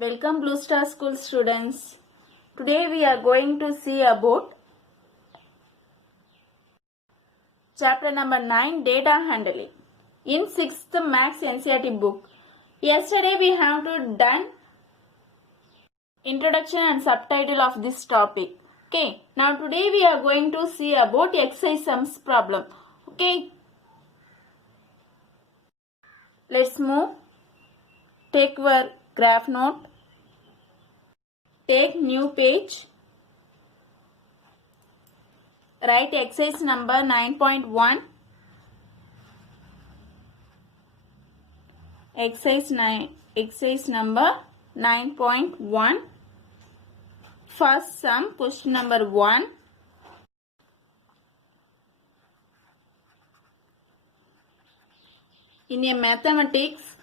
Welcome Blue Star School students. Today we are going to see about chapter number 9, data handling in 6th Max NCERT book. Yesterday we have done introduction and subtitle of this topic. Okay, now today we are going to see about exercise sums problem. Okay, let's move. Take your graph note. Take new page. Write exercise number 9.1. Exercise number 9.1. First sum, question number 1. In a mathematics,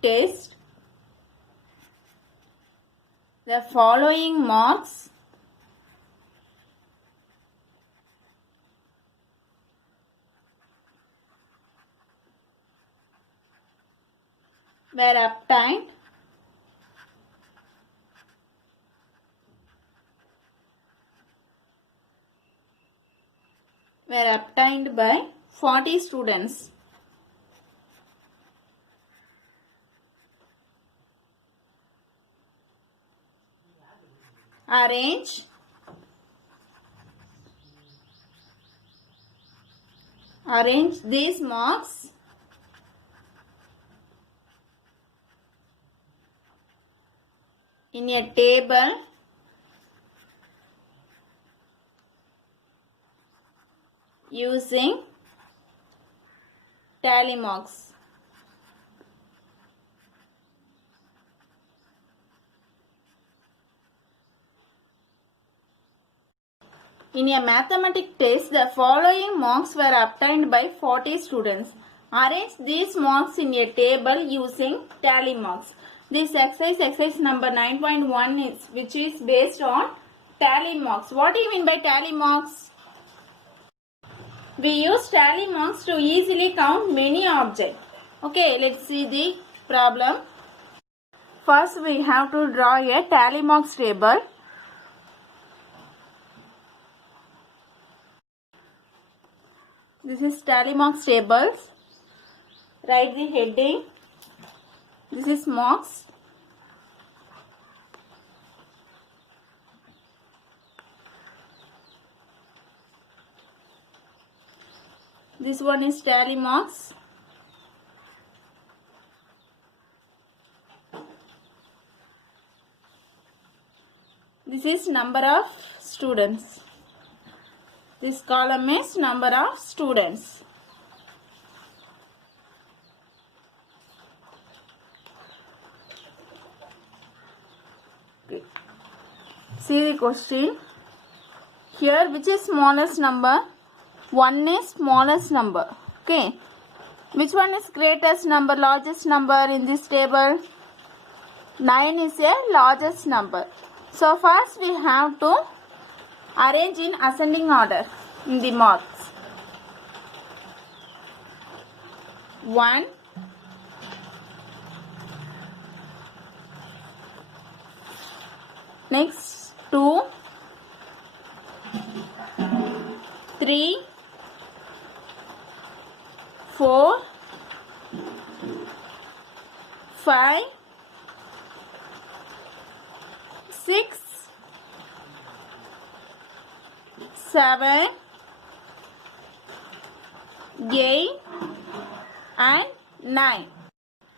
test, the following marks were obtained by 40 students. Arrange these marks in a table using tally marks. In a mathematics test, the following marks were obtained by 40 students. Arrange these marks in a table using tally marks. This exercise number 9.1 which is based on tally marks. What do you mean by tally marks? We use tally marks to easily count many objects. Okay, let's see the problem. First, we have to draw a tally marks table. This is tally marks tables. Write the heading. This is marks. This one is tally marks. This is number of students. This column is number of students. Okay. See the question. Here, which is smallest number? 1 is smallest number. Okay. Which one is greatest number, largest number in this table? 9 is a largest number. So first we have to arrange in ascending order in the marks. 1, 2, 3, 4, 5, 6, 7, 8 and 9.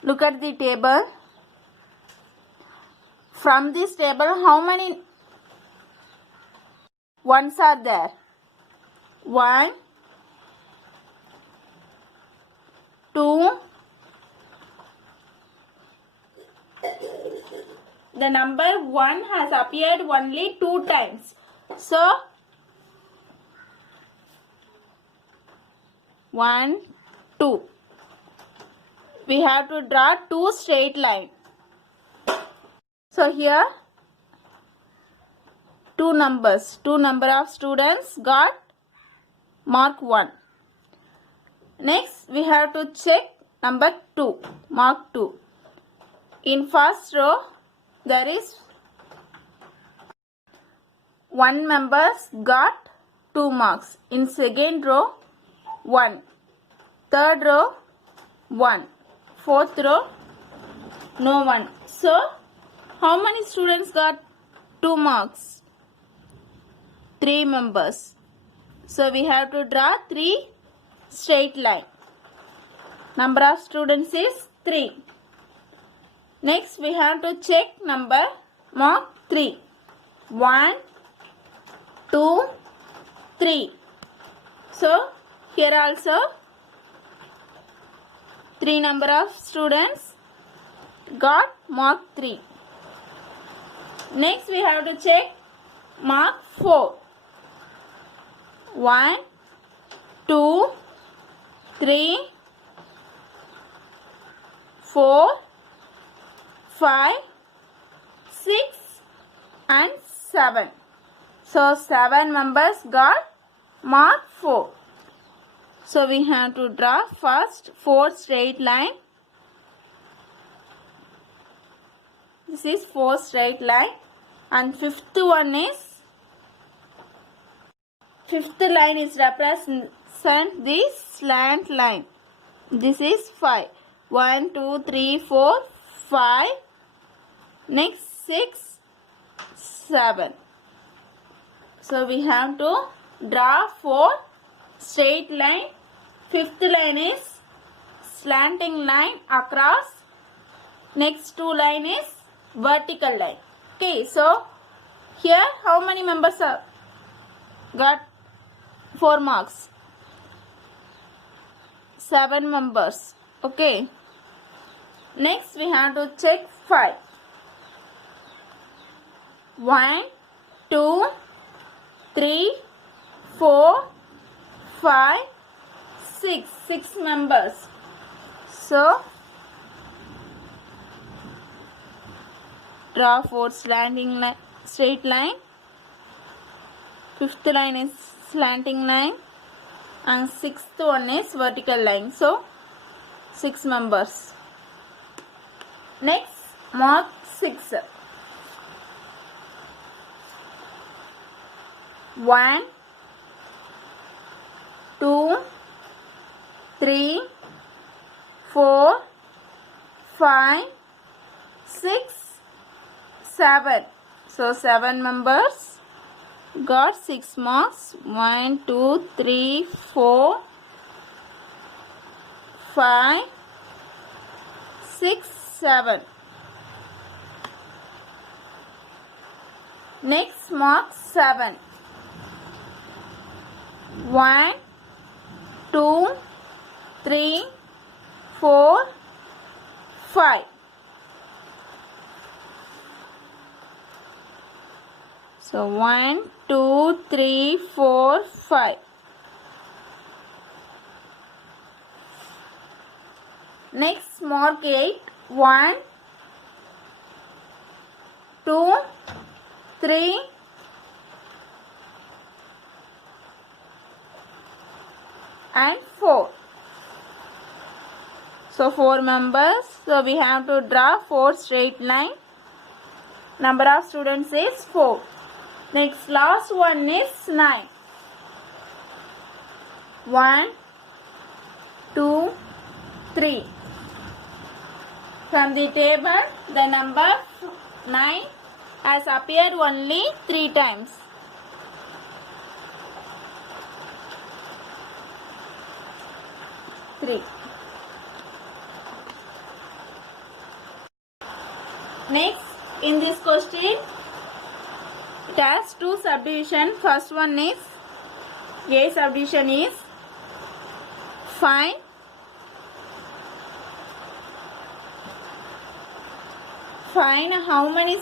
Look at the table. From this table, how many ones are there? 1, 2. The number 1 has appeared only 2 times. So 1, 2. We have to draw 2 straight lines. So here two number of students got mark 1. Next, we have to check number 2, mark 2. In first row, there is 1 members got 2 marks. In second row, 1. Third row, 1. Fourth row, no one. So, how many students got 2 marks? 3 members. So, we have to draw 3 straight line. Number of students is 3. Next, we have to check number mark 3. 1, 2, 3. So, here also 3 number of students got mark 3. Next, we have to check mark 4. 1, 2, 3, 4, 5, 6 and 7. So 7 members got mark 4. So we have to draw first 4 straight line. This is 4 straight line, and fifth line is represent this slant line. This is 5. 1, 2, 3, 4, 5. Next 6, 7. So we have to draw 4 straight line. Fifth line is slanting line across. Next 2 line is vertical line. Okay, so here how many members are got 4 marks? 7 members. Okay. Next we have to check 5. 1, 2, 3, 4, 5, 6. 6 members. So draw 4 slanting line, straight line. Fifth line is slanting line, and sixth one is vertical line. So 6 members. Next, mark 6. 1, 2, 3, 4, 5, 6, 7. So 7 members got 6 marks. 1, 2, 3, 4, 5, 6, 7. Next, mark 7. 1, 2, 3, 4, 5. So 1, 2, 3, 4, 5. Next, mark 8. 1, 2, 3, and 4. So 4 members. So we have to draw 4 straight line. Number of students is 4. Next, last one is 9. 1, 2, 3. From the table, the number 9 has appeared only 3 times. Next, in this question, it has 2 subdivision. First one is A subdivision is find how many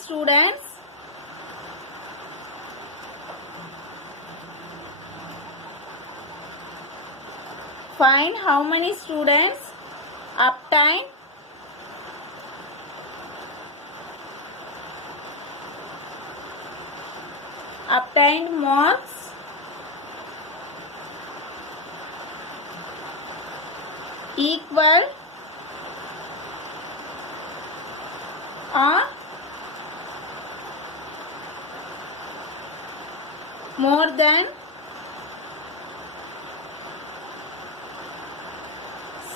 students obtained marks equal or more than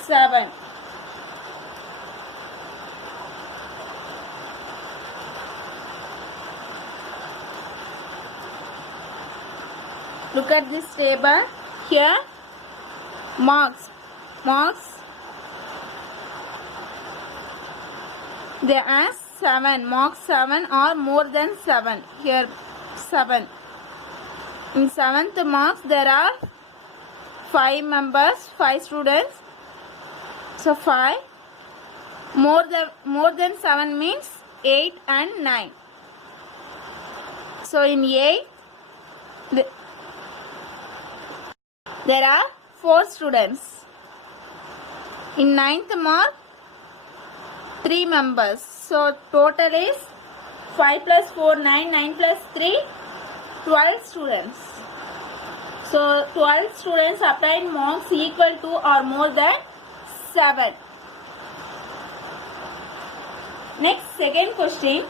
7. Look at this table. Here marks there are 7. Marks 7 or more than 7. Here 7. In 7th marks there are 5 members, 5 students. So 5 more than 7 means 8 and 9. So in 8 there are 4 students. In 9th mark 3 members. So total is 5 plus 4 9, 9 plus 3 12 students. So 12 students obtain marks equal to or more than 7. Next, second question,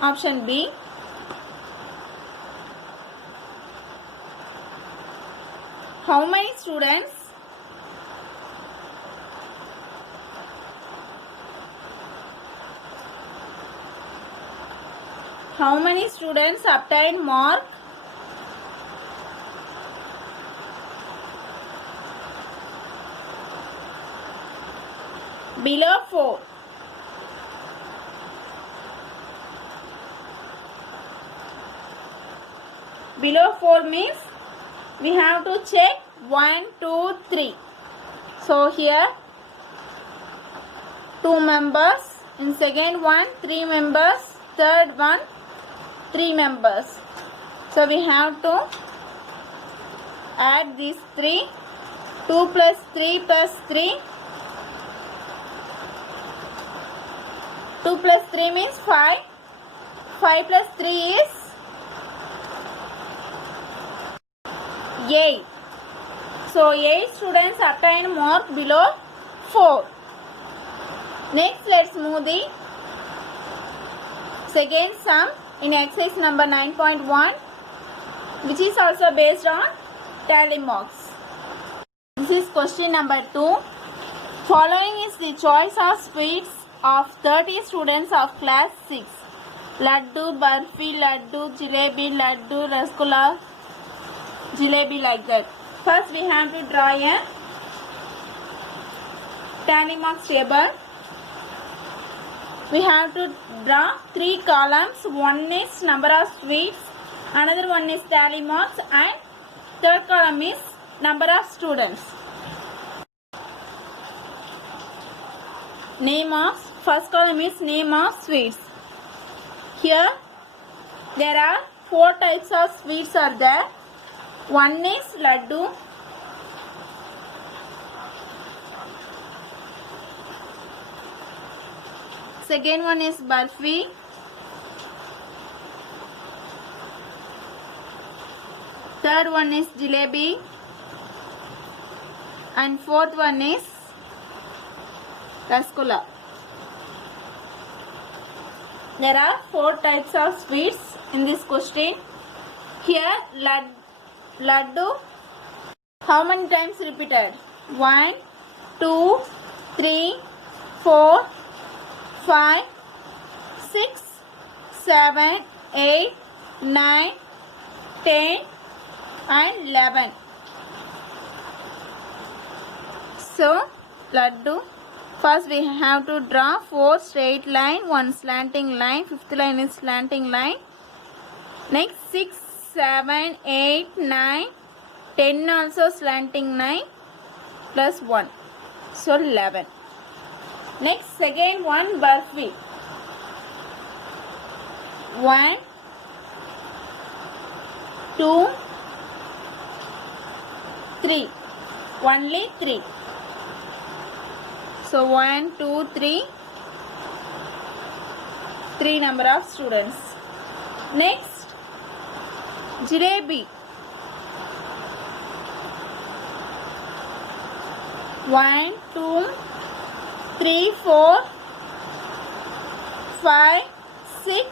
option B. How many students obtain mark below 4? Below 4 means we have to check 1, 2, 3. So here 2 members, in second one 3 members, third one 3 members. So we have to add these 3. 2 plus 3 plus 3. 2 plus 3 means 5. 5 plus 3 is 8. So 8 students obtain mark below 4. Next, let's move the second sum in exercise number 9.1, which is also based on tally marks. This is question number 2. Following is the choice of sweets of 30 students of class 6. Laddu, barfi, laddu, jalebi, laddu, rasgulla, jalebi, like that. First we have to draw a tally marks table. We have to draw 3 columns. One is number of sweets, another one is tally marks, and third column is number of students. First column is name of sweets. Here there are 4 types of sweets are there. One is laddu, second one is barfi, third one is jalebi, and fourth one is rasgulla. There are 4 types of sweets in this question. Here laddu, how many times repeated? 1, 2, 3, 4, 5, 6, 7, 8, 9, 10 and 11. So laddu, first we have to draw 4 straight line, 1 slanting line, 5th line is slanting line. Next 6, 7, 8, 9, 10 also slanting line plus 1. So 11. Next second one barfi. 1, 2, 3. Only 3. So 1, 2, 3. 3 number of students. Next jalebi. 1, 2, 3, 4, 5, 6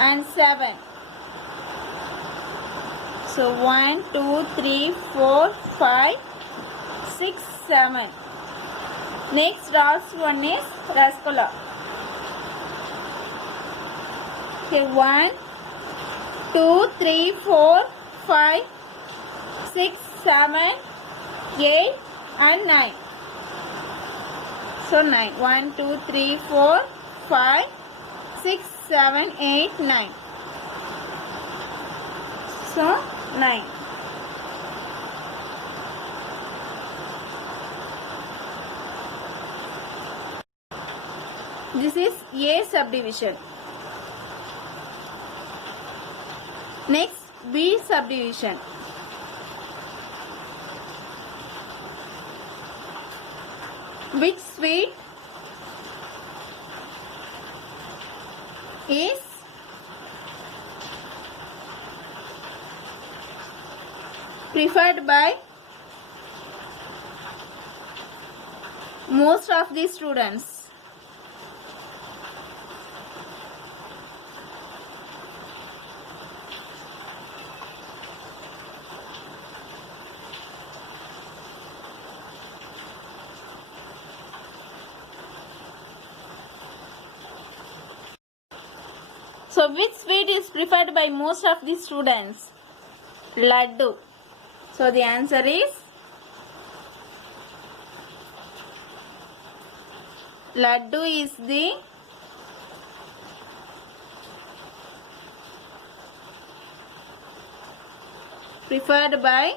and 7. So 1, 2, 3, 4, 5, 6, 7. Next last one is Rascola. Okay, 1, 2, 3, 4, 5, 6, 7, 8 and 9. So 9. 1, 2, 3, 4, 5, 6, 7, 8, 9. So 9. This is A subdivision. Next, B subdivision. Which sweet is preferred by most of the students? So which sweet is preferred by most of the students? Laddu. So the answer is Laddu is the preferred by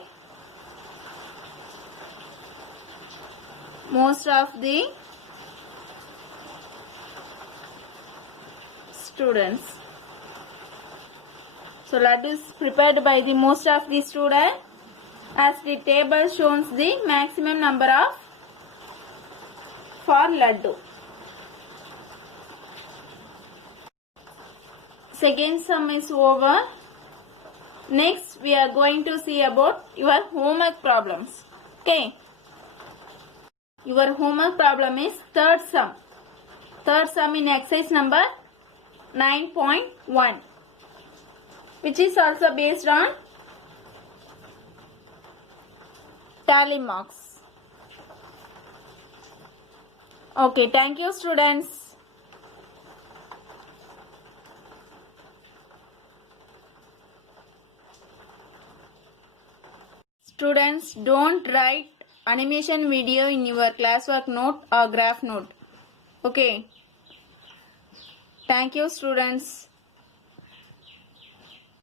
most of the students. So Laddu is prepared by the most of the students, as the table shows the maximum number of for Laddu. Second sum is over. Next we are going to see about your homework problems. Okay. Your homework problem is third sum. Third sum in exercise number 9.1, which is also based on tally marks. Okay, thank you students. Students, don't write animation video in your classwork note or graph note. Okay. Thank you students.